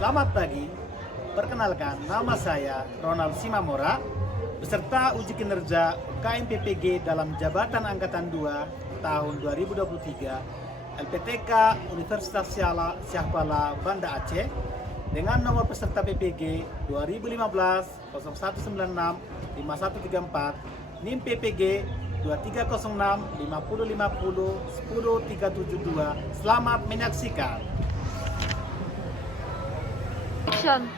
Selamat pagi, perkenalkan nama saya Ronald Simamora beserta uji kinerja KMPPG dalam Jabatan Angkatan 2 tahun 2023 LPTK Universitas Syahbala Banda Aceh dengan nomor peserta PPG 2015 0196 5134 NIM PPG 2306 5050 10372. Selamat menyaksikan. Action.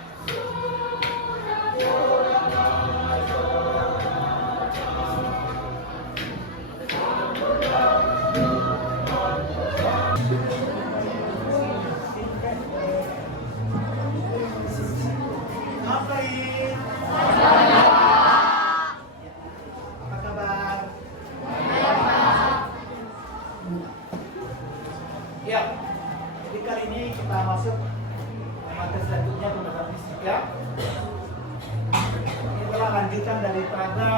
Apa kabar? Ya, jadi kali ini kita masuk materi selanjutnya pengetahuan fisika. Ini adalah lanjutan daripada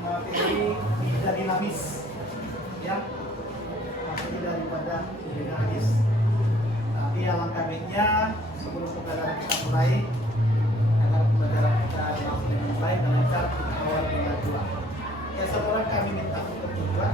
materi dinamis, ya, materi daripada dinamis. Tapi alangkah baiknya sebelum pembelajaran kita mulai, agar pembelajaran kita langsung dengan baik dan lancar, awal dengan doa. Ya, sekarang kami minta untuk berdoa.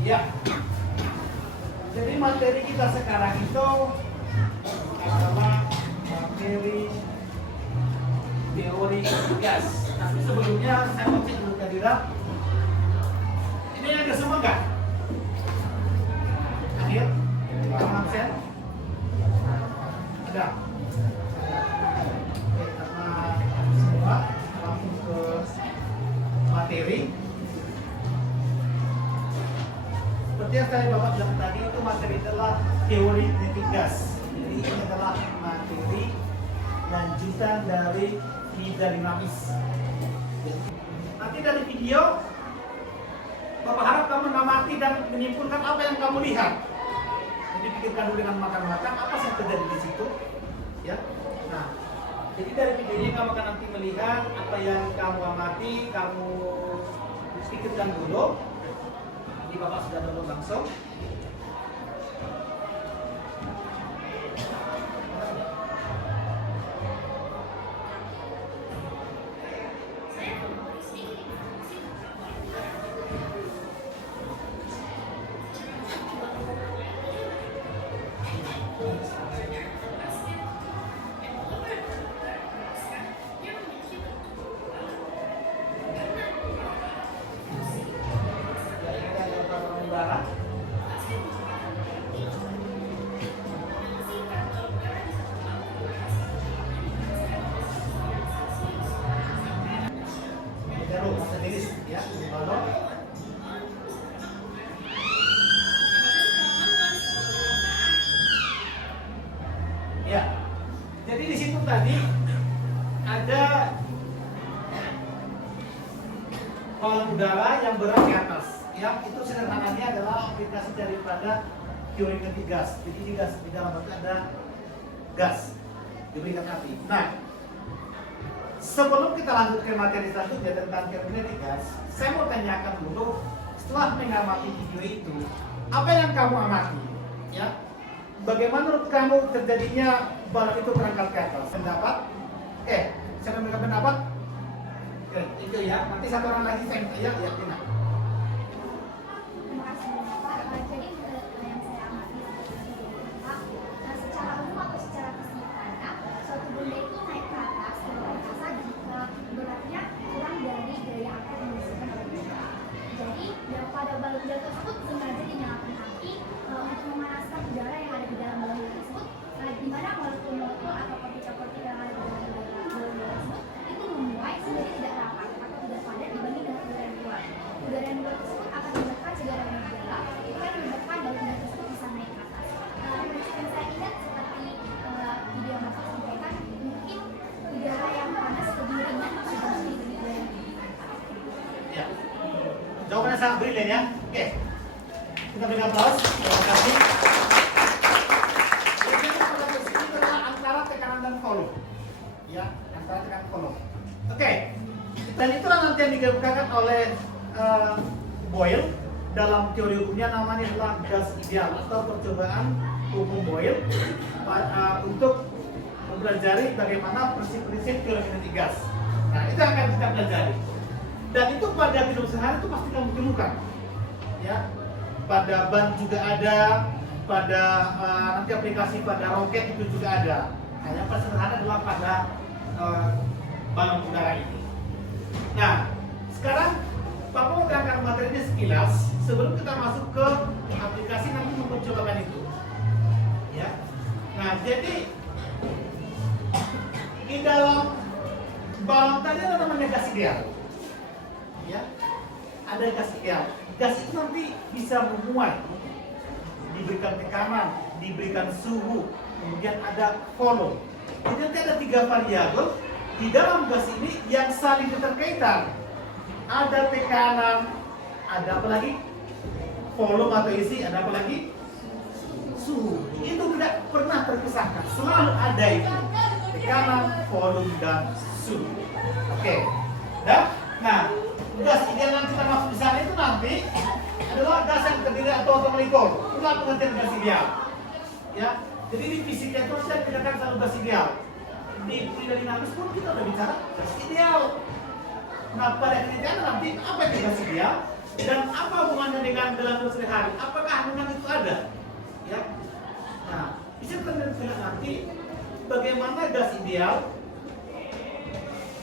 Ya, jadi materi kita sekarang itu adalah materi teori gas. Tapi sebelumnya saya mau cek dulu kehadiran. Ini ada semua enggak? Hadir? Bang Amsen? Ada? Oke, karena ada semua, langsung ke materi. Seperti yang saya bapak bilang tadi, itu materi adalah teori kinetik gas. Jadi ini adalah materi lanjutan dari hidrodinamis. Nanti dari video, bapak harap kamu mengamati dan menyimpulkan apa yang kamu lihat. Jadi pikirkan dulu dengan matang-matang apa yang terjadi di situ. Ya. Nah, jadi dari videonya kamu akan nanti melihat apa yang kamu amati, kamu pikirkan dulu. Ini bapak sudah download langsung. Ya, ya, jadi di situ tadi ada kolom udara yang berat di atas. Yang itu sederhananya adalah aplikasi daripada teori kinetik gas. Jadi di gas di dalam itu ada gas diberikan api. Nah, sebelum kita lanjut ke materi selanjutnya tentang teori kinetik gas, saya mau tanyakan dulu, setelah mengamati video itu, apa yang kamu amati? Ya, bagaimana menurut kamu terjadinya balon itu berangkat ke atas? Pendapat? Saya memberikan pendapat. Itu ya. Nanti satu orang lagi saya minta ya, Tina. Terima kasih Bapak. Jadi yang saya amati secara umum atau secara fisika, suatu benda itu naik ke atas dari angkasa jika beratnya kurang dari gaya angkat yang disebut oleh benda. Jadi yang pada balon udara tersebut sengaja dinyalakan api untuk memanaskan udara yang ada di dalam balon tersebut, di mana molekul-molekul atau partikel-partikel yang ada di dalam balon tersebut itu sangat brilian ya. Oke, kita beri aplaus. Terima kasih. Jadi pada posisi ini adalah antara tekanan dan volume. Ya, antara tekanan volume. Oke, dan itulah nanti yang dikemukakan oleh Boyle dalam teori hukumnya, namanya adalah gas ideal atau percobaan hukum Boyle untuk mempelajari bagaimana prinsip-prinsip teori kinetik gas. Nah, itu yang akan kita pelajari. Dan itu pada kehidupan sehari itu pasti kamu temukan. Ya, pada ban juga ada, pada nanti aplikasi pada roket itu juga ada. Nah, yang paling sederhana adalah pada balon udara ini. Nah, sekarang Papa mau terangkan materinya sekilas sebelum kita masuk ke aplikasi nanti mempercobakan itu. Ya. Nah, jadi di dalam balon tadi ada namanya gas ideal. Ya. Ada gas ideal. Gas itu nanti bisa memuai, diberikan tekanan, diberikan suhu, kemudian ada volume. Jadi nanti ada 3 variabel di dalam gas ini yang saling keterkaitan. Ada tekanan, ada apa lagi? Volume atau isi, ada apa lagi? Suhu. Itu tidak pernah terpisahkan. Selalu ada itu. Tekanan, volume, dan suhu. Oke. Dah? Nah, gas ideal yang kita masuk di sana itu nanti adalah gas yang terdiri atau molekul. Itulah pengertian gas ideal. Ya. Jadi di fisiknya itu saya tidak selalu gas ideal. Di dinamis pun kita udah bicara gas ideal. Nah, pada kenyataannya nanti apa itu gas ideal dan apa hubungannya dengan dalam sehari-hari? Apakah memang itu ada? Ya. Nah, bisa kita lihat nanti bagaimana gas ideal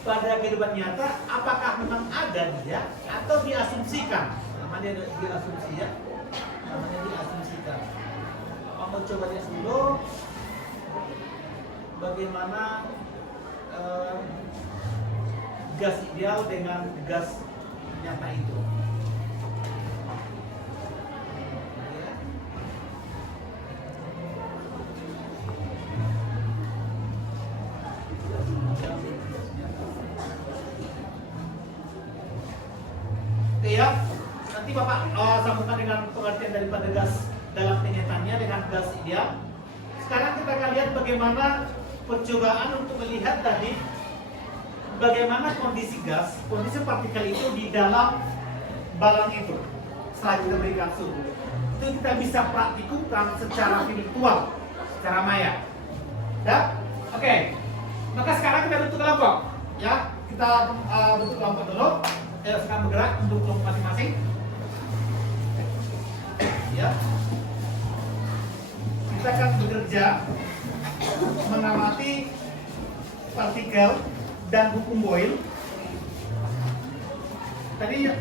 pada kehidupan nyata, apakah memang ada dia atau diasumsikan? Namanya diasumsi ya. Namanya diasumsikan. Mau coba lihat dulu bagaimana gas ideal dengan gas nyata itu. Oke ya, nanti Bapak sambungkan dengan pengertian daripada gas dalam kenyataannya dengan gas ideal. Sekarang kita akan lihat bagaimana percobaan untuk melihat tadi bagaimana kondisi gas, kondisi partikel itu di dalam balon itu setelah kita berikan suhu. Itu kita bisa praktikumkan secara virtual, secara maya. Ya? Oke. Maka sekarang kita bentuk kelompok. Ya, kita bentuk kelompok dulu. Sekarang bergerak untuk kelompok masing-masing. Ya. Kita akan bekerja mengamati partikel dan hukum Boyle. Tadi ini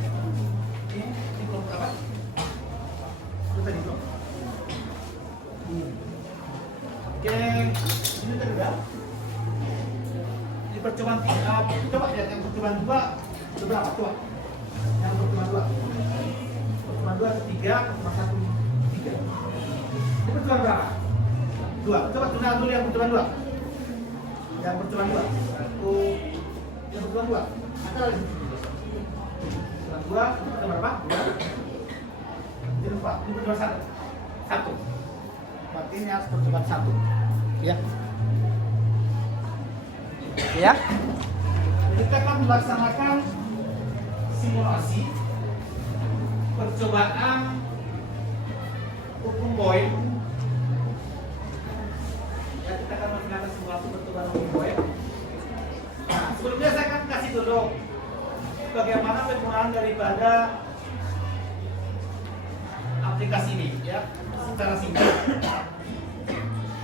kelompok apa? Itu tadi kelompok. Oke, ini terlihat. Di percobaan coba lihat yang percobaan 2 berapa? Coba. Yang percobaan 2. Percobaan 2 3, percobaan 1 3. Ini percobaan berapa? 2. Coba tunang dulu yang percobaan 2. Yang percobaan 2. Yang percobaan 2. Ada lagi. Percobaan 2, percobaan berapa? 2. Jadi 4. Ini percobaan 1. 1. Berarti ini harus percobaan 1. Ya. Ya. Kita akan melaksanakan simulasi percobaan hukum Boyle. Ya, kita akan melaksanakan simulasi percobaan hukum Boyle. Nah, sebelumnya saya akan kasih dulu bagaimana penggunaan daripada aplikasi ini, ya, secara singkat.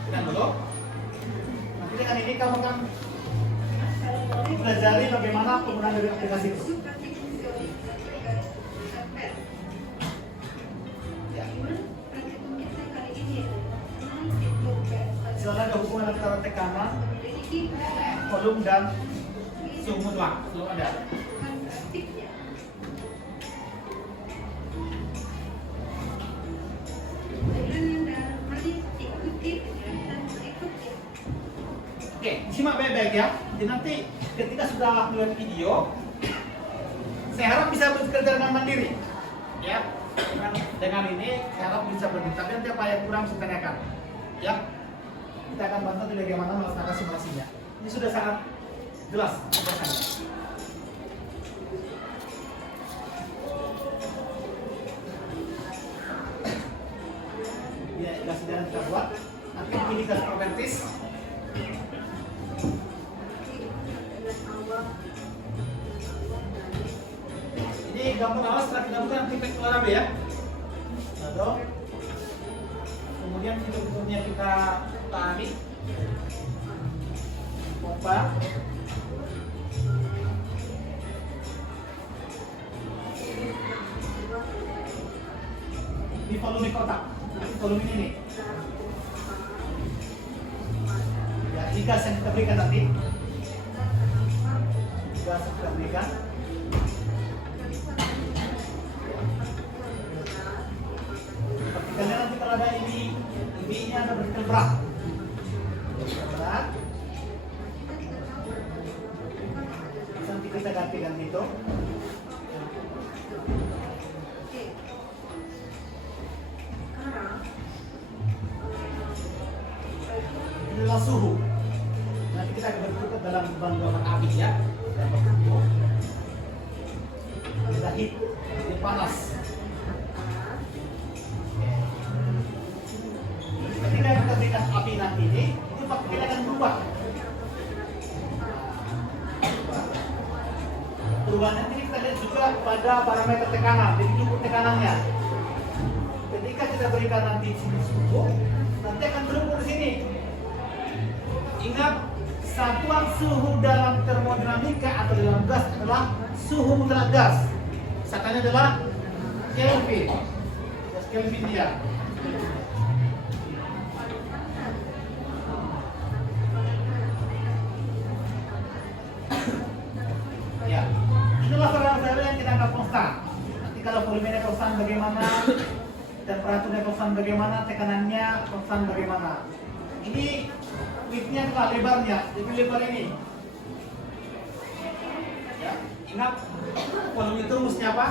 Kita dulu. Nanti dengan ini kamu akan pelajari bagaimana penggunaan dari aplikasi itu. Ya. Selalu ada hubungan antara tekanan, volume dan suhu mutlak. Selalu ada. Oke, simak baik-baik ya. Jadi nanti ketika sudah melihat video, saya harap bisa bekerja dengan mandiri. Ya, dengan ini saya harap bisa berdiri. Tapi nanti apa yang kurang saya tanyakan. Ya, kita akan bantu bagaimana melaksanakan simulasinya. Ini sudah sangat jelas. Ya, indikasi jalan kita buat. Nanti indikasi properties. Ini gambar awal setelah kita buka nanti kita keluar ya. Lalu, kemudian fitur-fiturnya kita pahami. Pompa. Di volume kotak, volume ini. Ya, ini gas yang kita berikan nanti. Gas yang kita berikan. Kalian nanti kalau ada ini ada berarti berat. Berat. Nanti kita ganti itu. Inilah suhu. Nanti kita akan bertukar dalam bantuan api ya. Kita heat, ini panas. Ketika kita berikan api nanti ini, itu kita akan berubah. Perubahan nanti kita lihat juga pada parameter tekanan, jadi cukup tekanannya. Ketika kita berikan nanti sini suhu, nanti akan berukur di sini. Ingat, satuan suhu dalam termodinamika atau dalam gas adalah suhu mutlak gas. Satuannya adalah Kelvin. Kelvin dia. Ya, itulah parameter yang kita anggap konstan. Nanti kalau volumenya konstan bagaimana, temperaturnya konstan bagaimana, tekanannya konstan bagaimana. Ini widthnya adalah lebarnya, jadi lebar ini. Ya, ingat volume itu mesti apa?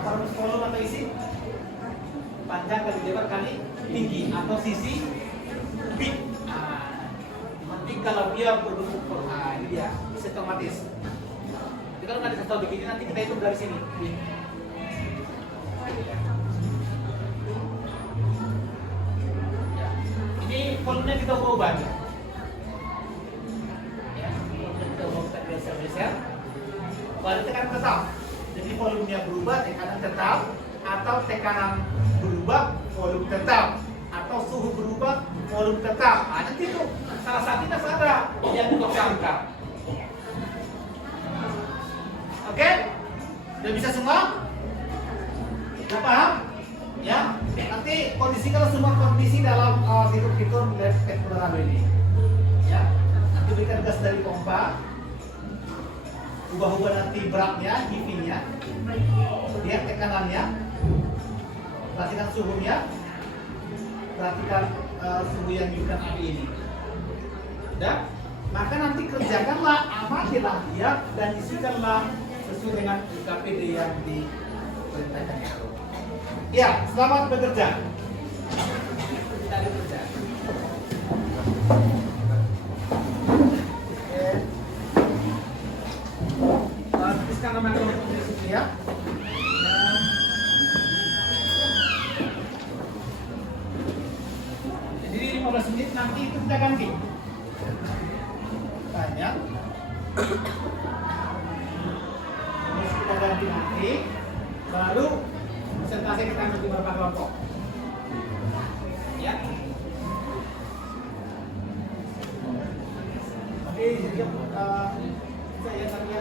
Apa rumus volume atau isi? Panjang kali lebar kali tinggi atau sisi bit. Nanti kalau dia berbentuk ini dia otomatis. Jadi kalau nggak dikasih tahu begini nanti kita hitung dari sini. Ini volumenya kita ubah. Ya, kita ubah geser. Baru tekanan tetap. Jadi volumenya berubah, tekanan tetap, atau tekanan berubah, volume tetap, atau suhu berubah, volume tetap. Nanti itu salah satunya ada yang dilakukan. Oke? Sudah bisa semua? Sudah paham? Ya, nanti kondisikan semua kondisi dalam fitur-fitur teknologi ini. Ya, nanti berikan gas dari pompa, ubah-ubah nanti beratnya, heatingnya, lihat tekanannya, perhatikan suhunya, perhatikan suhu yang diberikan api ini. Dan maka nanti kerjakanlah, amatilah dia dan isikanlah sesuai dengan UKPD yang diperintahkan itu. Ya, selamat bekerja. Kita bekerja. Tuliskan nama kelompok di sini ya. Jadi 15 menit nanti itu kita ganti. Banyak. Terus kita ganti nanti, baru presentasi kita nanti beberapa kelompok. Ya. Oke, jadi saya tanya.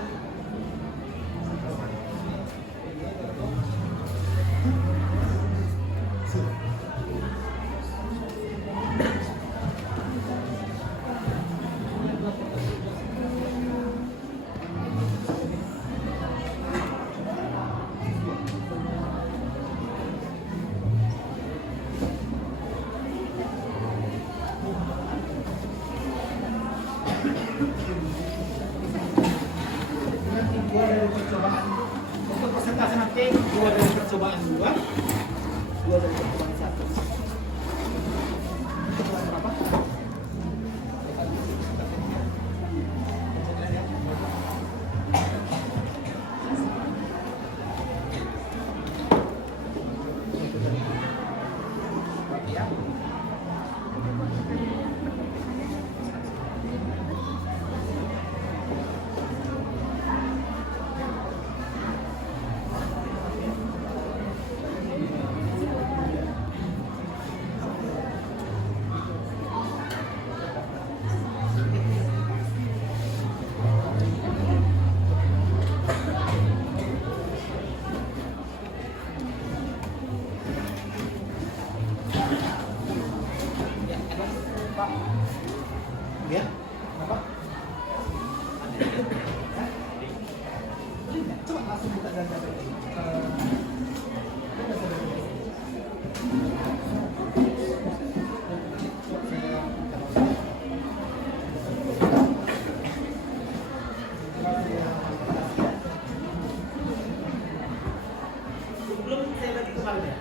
Percobaan untuk presentasi dua dari percobaan dua dari percobaan satu. Percobaan berapa? Ya. Ya, kenapa? Coba langsung buka dan belum saya bagi kemarin ya.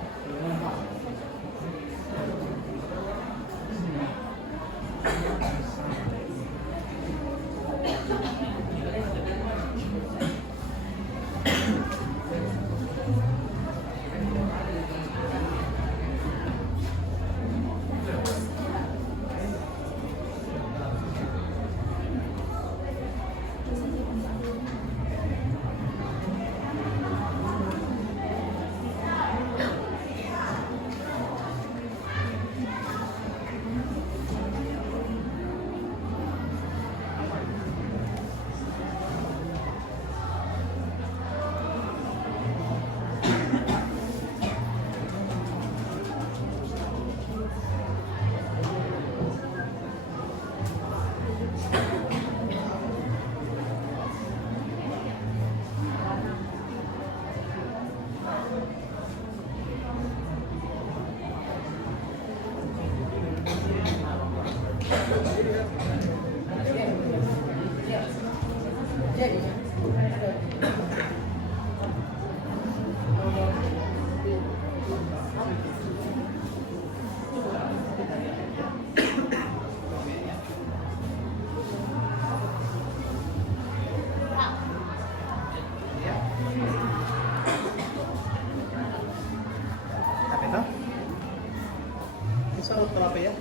Sarut berapa ya?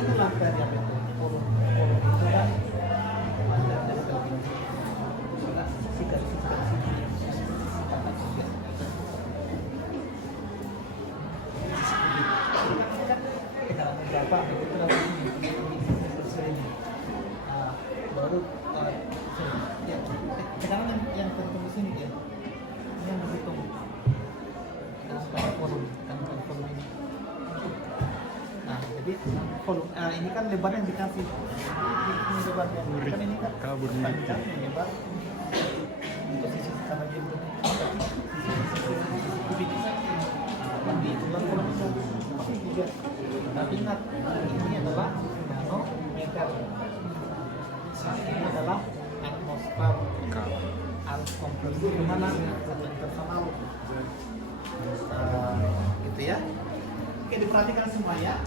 Ini langkah dia itu. Forum itu kan mandat dari Kelvin. Sikat. Berapa? Itu baru ya. Sekarang yang tertunggu sini ya. Yang berhitung. Volume ini. Nah, jadi volume ini kan lebar yang dikasih. Ini lebarnya. Kan ini kan panjang lebar. Untuk sisi sama dia itu. Sisi kubik. Tapi tulang volume itu pasti juga. Tapi ingat, ini adalah nanometer. Ini adalah atmosfer. Kompresi gimana? Personal. Gitu ya. Oke, diperhatikan semua ya.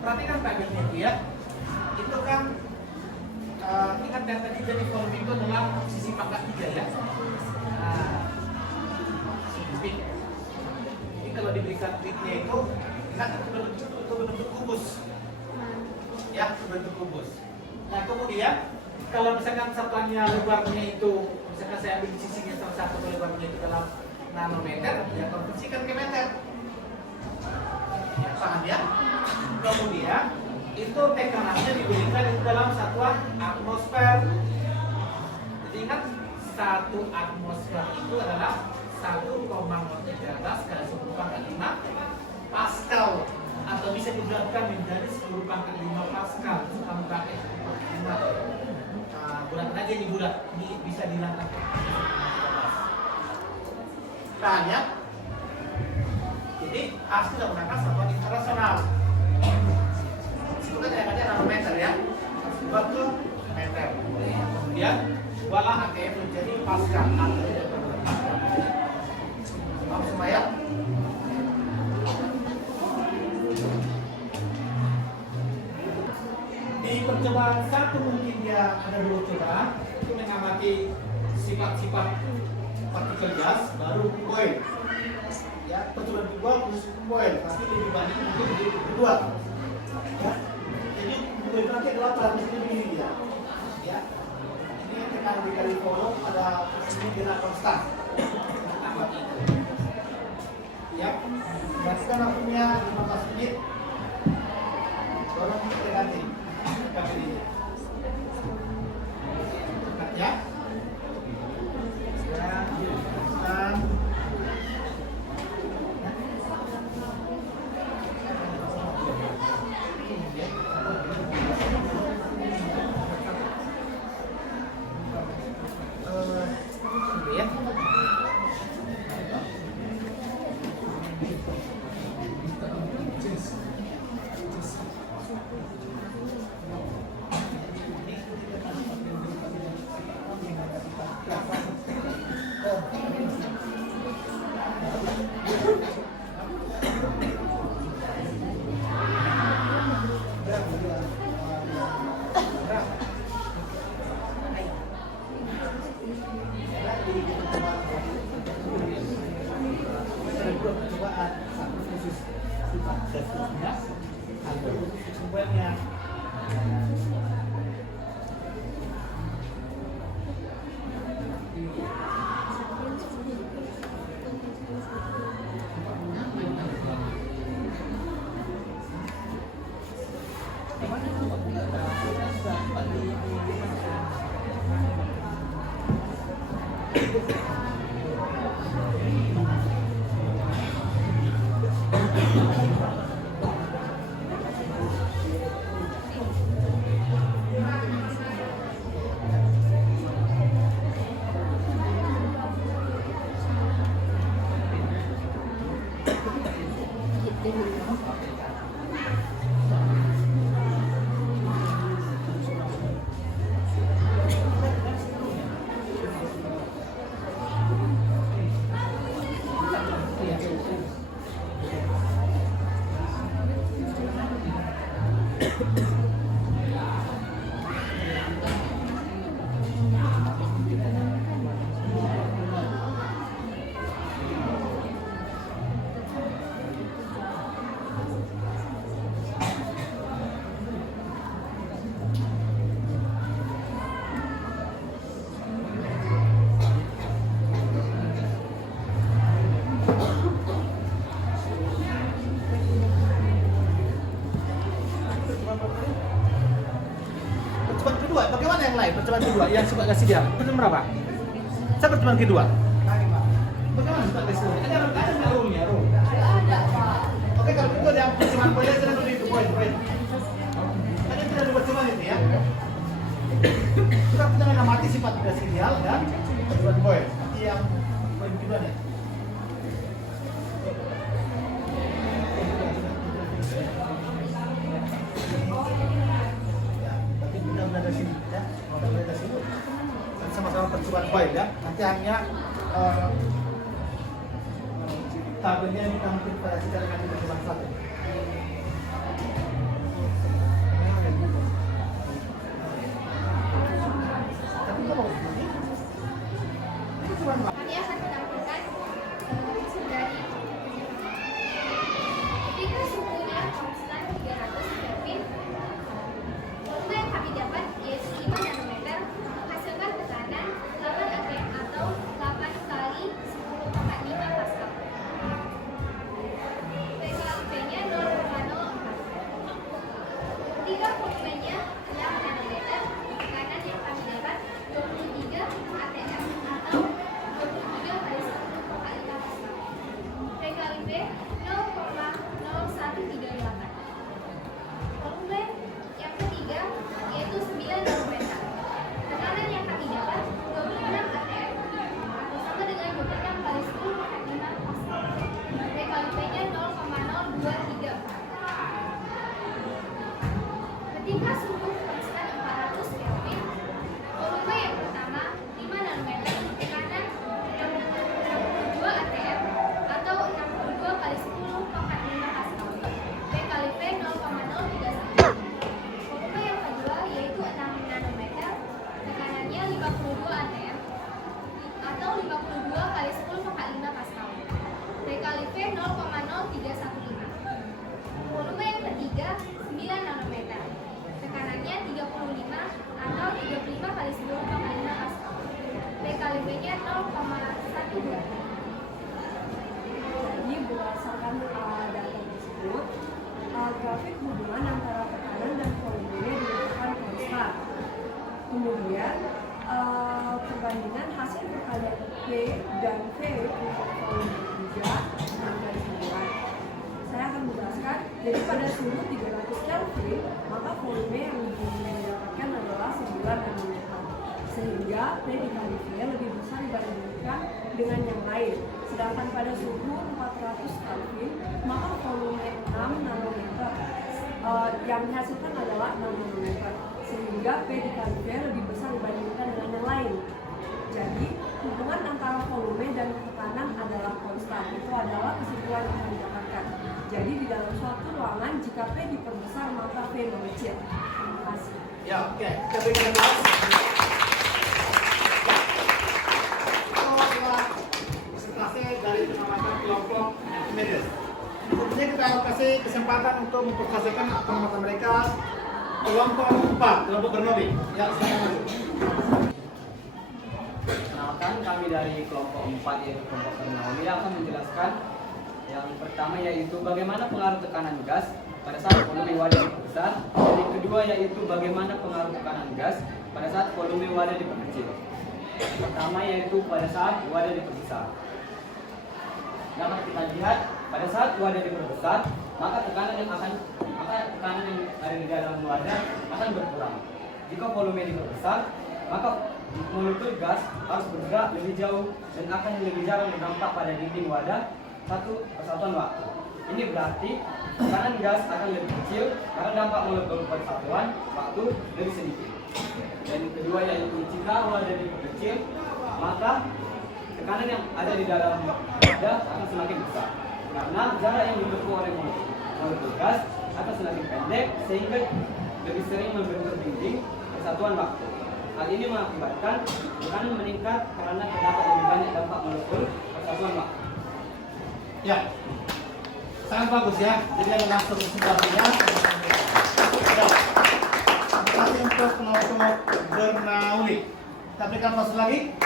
Perhatikan package-nya itu ya. Itu kan ingat yang tadi dari volume itu adalah sisi pangkat 3 ya. Jadi kalau diberikan pitnya itu ingat itu bentuk kubus. Ya, bentuk kubus. Nah, kemudian kalau misalkan satuannya lebarnya itu, misalkan saya ambil sisinya salah satu lebarnya itu dalam nanometer, ya konversikan ke meter. Ya, paham ya? Kemudian itu tekanannya diberikan itu dalam satuan atmosfer. Jadi ingat, satu atmosfer itu adalah 1,13 kali 10⁵ Pascal, atau bisa bisa dibulatkan menjadi 10 pangkat 5 Pascal. Terus kamu pakai 5 bulatkan aja ini bulat. Ini bisa dihilangkan. Tahan ya. Jadi asli tidak menggunakan satuan internasional. Itu kan yang ada nanometer ya. Harus dibuat ke meter. Kemudian buatlah ATM menjadi Pascal. Paham semua ya? Di percobaan satu mungkin dia ada 2 cobaan itu mengamati sifat-sifat partikel gas baru koil. Ya, percobaan kedua khusus koil pasti lebih banyak mungkin di kedua. Ya, jadi koil nanti adalah parameter begini dia. Ya, ini tekanan dikali volume ada ini dengan konstan. Ya, gaskan waktunya 15 menit. Baru kita ganti. Pakai ini. Dekat ya. Dan percobaan kedua, bagaimana yang lain? Percobaan kedua yang suka kasih dia. Percobaan berapa? Saya percobaan kedua. Bagaimana suka kasih dia? Ada nggak rule-nya? Ada, Pak. Oke, kalau itu ada percobaan boleh saya dulu itu poin. Tadi kita ada percobaan itu ya. Kita punya mengamati sifat gas ideal dan percobaan poin. Nanti yang poin kedua nih. Dari sini ya, dari sini sama-sama percobaan poin ya. Nanti hanya tabelnya ditampilkan pada secara dengan percobaan satu. Tapi kalau begini, ini cuma Kami akan menampilkan hasil dari ketika suhunya konstan 300 Kelvin, volume yang kami dapat yaitu 5 nanometer menghasilkan tekanan 8 atm atau 8 kali 10,5 Pascal. PKLP-nya 0,04. Ketika volumenya 6 nanometer, tekanan yang kami dapat 23 atm atau 23 kali 10,5 Pascal. PKLP 0,0138. kali V 0,0315. Volume yang ketiga 9 nanometer. Tekanannya 35 atau 35 kali 10 kali 5 Pascal. P kali V-nya 0,120. Jadi berdasarkan data tersebut, grafik hubungan antara tekanan dan volumenya dilakukan konstan. Kemudian perbandingan hasil perkalian P dan V untuk volume 3 dan 9. Saya akan menjelaskan, jadi pada suhu 300 Kelvin, maka volume yang didapatkan adalah 9 nanometer. Sehingga P dikali V lebih besar dibandingkan dengan yang lain. Sedangkan pada suhu 400 Kelvin, maka volume 6 nanometer. Yang dihasilkan adalah 6 nanometer. Sehingga P dikali V lebih besar dibandingkan dengan yang lain. Jadi, hubungan antara volume dan tekanan adalah konstan. Itu adalah kesimpulan yang didapatkan. Jadi, di dalam suatu ruangan, jika P diperbesar, maka V mengecil. Terima kasih. Ya, oke. Kita berikan kelas. Itu adalah presentasi dari pengamatan kelompok Archimedes. Tentunya kita kasih kesempatan untuk mempresentasikan pengamatan mereka kelompok 4, kelompok Bernoulli. Ya, silakan masuk. Kenalkan, kami dari kelompok 4 yaitu kelompok Bernoulli akan menjelaskan yang pertama yaitu bagaimana pengaruh tekanan gas pada saat volume wadah diperbesar, dan yang kedua yaitu bagaimana pengaruh tekanan gas pada saat volume wadah diperkecil. Pertama yaitu pada saat wadah diperbesar. Dapat kita lihat pada saat wadah diperbesar, maka tekanan yang ada di dalam wadah akan berkurang. Jika volume diperbesar, maka molekul gas harus bergerak lebih jauh dan akan lebih jarang berdampak pada dinding wadah satu persatuan waktu. Ini berarti tekanan gas akan lebih kecil karena dampak molekul persatuan waktu lebih sedikit. Dan kedua yaitu jika wadah diperkecil, maka tekanan yang ada di dalam wadah akan semakin besar karena jarak yang ditempuh oleh molekul gas akan semakin pendek sehingga lebih sering membentur dinding persatuan waktu. Hal ini mengakibatkan tekanan meningkat karena terdapat lebih banyak dampak molekul persatuan waktu. Ya, sangat bagus ya. Jadi ada langsung kesimpulannya. Ya. Terima kasih untuk kelompok Bernoulli. Kita berikan masuk lagi.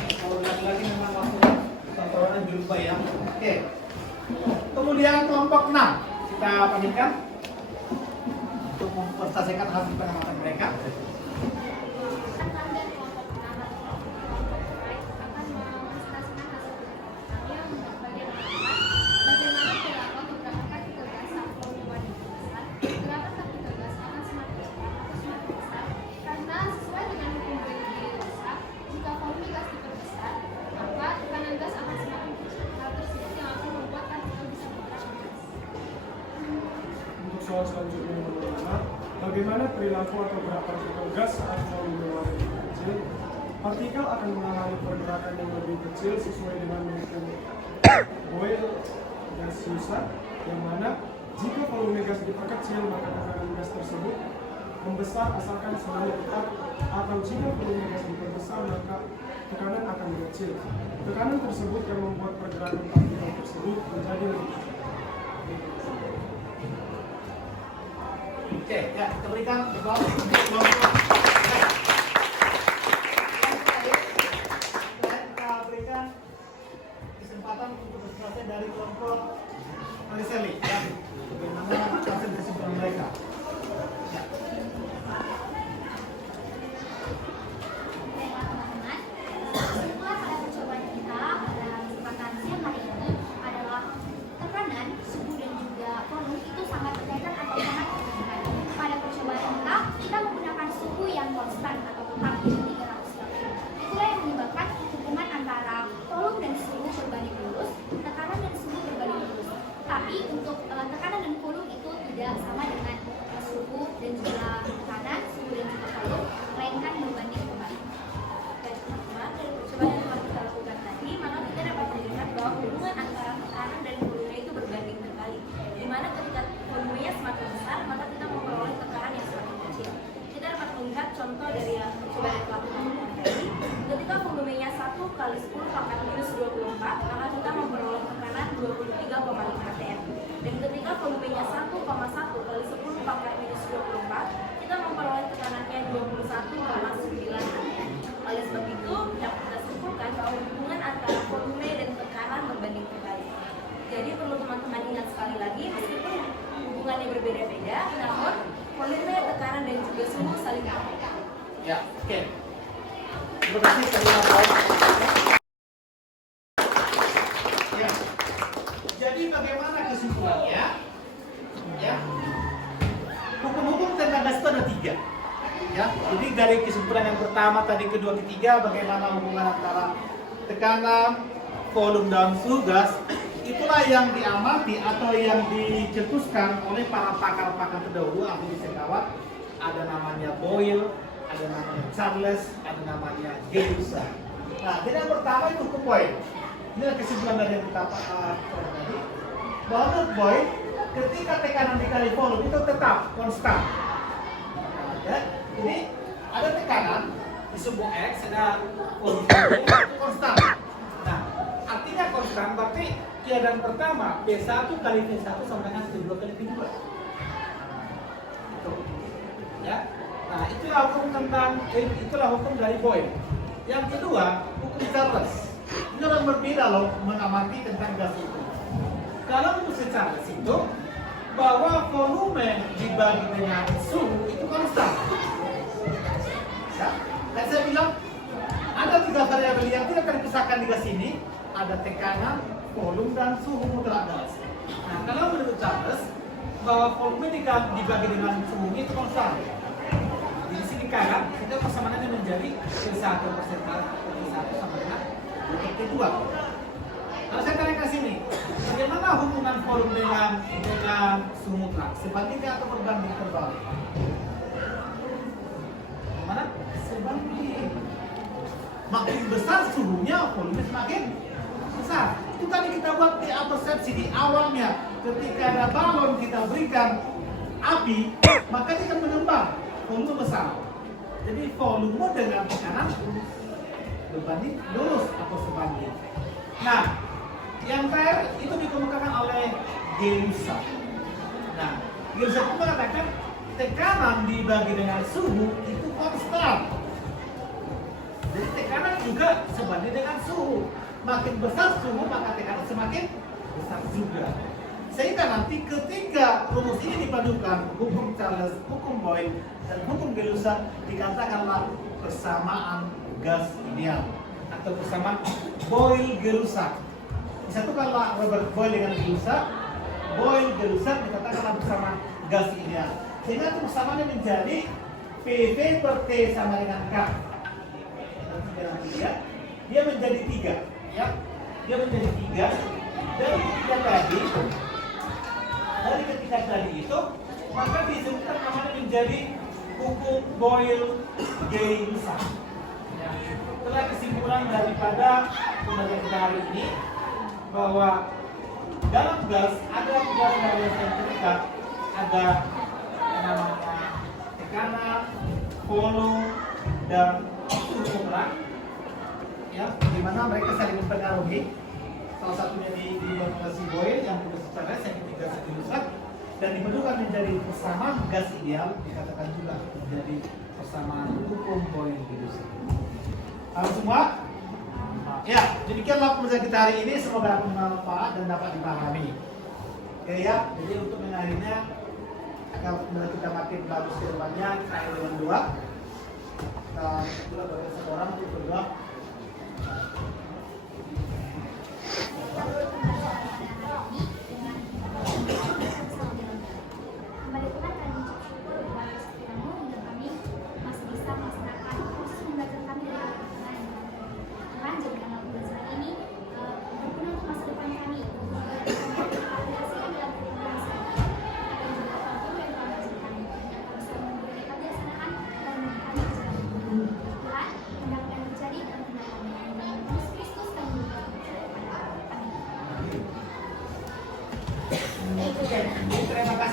Ini kalau lagi memang waktu kontrolnya berubah ya. Oke. Kemudian kelompok 6 kita panggilkan untuk mempresentasikan hasil pengamatan mereka. Soal selanjutnya yang nomor 5, bagaimana perilaku atau gerak partikel gas saat volume wadah lebih kecil? Partikel akan mengalami pergerakan yang lebih kecil sesuai dengan hukum Boyle gaseosa, yang mana jika volume gas diperkecil maka tekanan gas tersebut membesar asalkan suhunya tetap, atau jika volume gas diperbesar maka tekanan akan mengecil. Tekanan tersebut yang membuat pergerakan partikel tersebut menjadi lebih cepat. Oke, ya kita berikan kelompok kita berikan kesempatan untuk berselesai dari kelompok Aliseli ya. Bagaimana hasil kesimpulan mereka? Ya. Baiklah teman-teman, kesimpulan pada percobaan kita pada kesempatan siang hari ini adalah tekanan, suhu dan juga volume itu sangat berkaitan atau sangat berhubungan. Pada percobaan kita menggunakan suhu yang konstan atau tetap di 300 Kelvin. Itulah yang menyebabkan hubungan antara volume dan suhu berbanding lurus, tekanan dan suhu berbanding lurus. kali 10 pangkat minus 24, maka kita memperoleh tekanan 23,5 atm. Dan ketika volumenya 1,1 kali 10 pangkat minus 24, kita memperoleh tekanannya 21,9 atm. Oleh sebab itu, dapat kita simpulkan bahwa hubungan antara volume dan tekanan berbanding terbalik. Jadi perlu teman-teman ingat sekali lagi, meskipun hubungannya berbeda-beda, namun volume, tekanan, dan juga suhu saling berbeda. Ya, oke. Terima kasih teman-teman. Ya. Jadi bagaimana kesimpulannya? Ya. Hukum-hukum tentang gas itu ada 3. Ya. Jadi dari kesimpulan yang pertama tadi, kedua, ketiga, bagaimana hubungan antara tekanan, volume dan suhu gas, itulah yang diamati atau yang dicetuskan oleh para pakar-pakar terdahulu, ahli fisikawan. Ada namanya Boyle, ada namanya Charles, ada namanya Gay-Lussac. Nah, jadi yang pertama itu hukum Boyle. Ini adalah kesimpulan dari yang kita tadi. Bahwa menurut Boyle, ketika tekanan dikali volume itu tetap konstan. Ya, jadi ada tekanan di sebuah X, ada volume itu konstan. Nah, artinya konstan berarti keadaan pertama P1 kali P1 sama dengan P2 kali P2. Itu. Ya. Nah, itulah hukum dari Boyle. Yang kedua, hukum Charles. Ini orang berbeda loh mengamati tentang gas itu. Kalau hukum Charles itu bahwa volume dibagi dengan suhu itu konstan. Ya. Dan saya bilang ada 3 variabel yang tidak akan dipisahkan di gas ini, ada tekanan, volume, dan suhu mutlak gas. Nah, kalau menurut Charles bahwa volume dibagi dengan suhu itu konstan. Di sini kanan, kita persamaannya menjadi P1 persentase P1 sama dengan P2. Kalau saya tarik ke sini, bagaimana hubungan volume dengan suhu mutlak? Sebaliknya atau berbanding terbalik? Bagaimana? Sebanding. Makin besar suhunya, volume semakin besar. Itu tadi kita buat di persepsi di awalnya. Ketika ada balon kita berikan api, maka dia akan mengembang. Volume besar. Jadi volume dengan tekanan berbanding lurus atau sebanding. Nah, yang terakhir itu dikemukakan oleh Gay-Lussac. Nah, Gay-Lussac itu mengatakan tekanan dibagi dengan suhu itu konstan. Jadi tekanan juga sebanding dengan suhu. Makin besar suhu maka tekanan semakin besar juga. Sehingga nanti ketika rumus ini dipadukan, hukum Charles, hukum Boyle, dan hukum Gay-Lussac, dikatakanlah persamaan gas ideal atau persamaan Boyle-Gay-Lussac. Disatukanlah Robert Boyle dengan Gay-Lussac, Boyle-Gay-Lussac dikatakanlah persamaan gas ideal. Sehingga itu persamaannya menjadi PV per T sama dengan K. Dia menjadi 3, ya. Dia menjadi 3. Dari ketiga tadi itu, maka disebutkan namanya menjadi hukum Boyle-Gay-Lussac. Ya. Itulah kesimpulan daripada pembelajaran kita hari ini, bahwa dalam gas ada 3 variabel yang terikat, ada namanya tekanan, volume, dan suhu mutlak. Ya, di mana mereka saling mempengaruhi. Salah satunya dibuat oleh Boyle, yang kedua secara yang ketiga Gay-Lussac, dan dipadukan menjadi persamaan gas ideal, dikatakan juga menjadi persamaan hukum Boyle-Gay-Lussac. Halo semua. Ya, demikianlah pembelajaran kita hari ini. Semoga bermanfaat dan dapat dipahami. Oke ya, jadi untuk mengakhirinya, agar kita makin bagus ke depannya, kita akhiri dengan doa. Kita bagi seorang untuk berdoa. Kepada Tuhan kami ucap syukur bahwa sekiranya hingga kami masih bisa melaksanakan proses pembelajaran kami dari Al-Quran. Tuhan, jadikanlah pembelajaran ini berguna untuk masa depan kami, aplikasikan dalam kehidupan sehari-hari, dan juga apapun yang Tuhan ajarkan, agar bisa memberi kami laksanakan dan memberi kami jalan. Tuhan, hendak yang terjadi dalam tindakan kami. Yesus Kristus kami berdoa. Amin. Oke, terima kasih.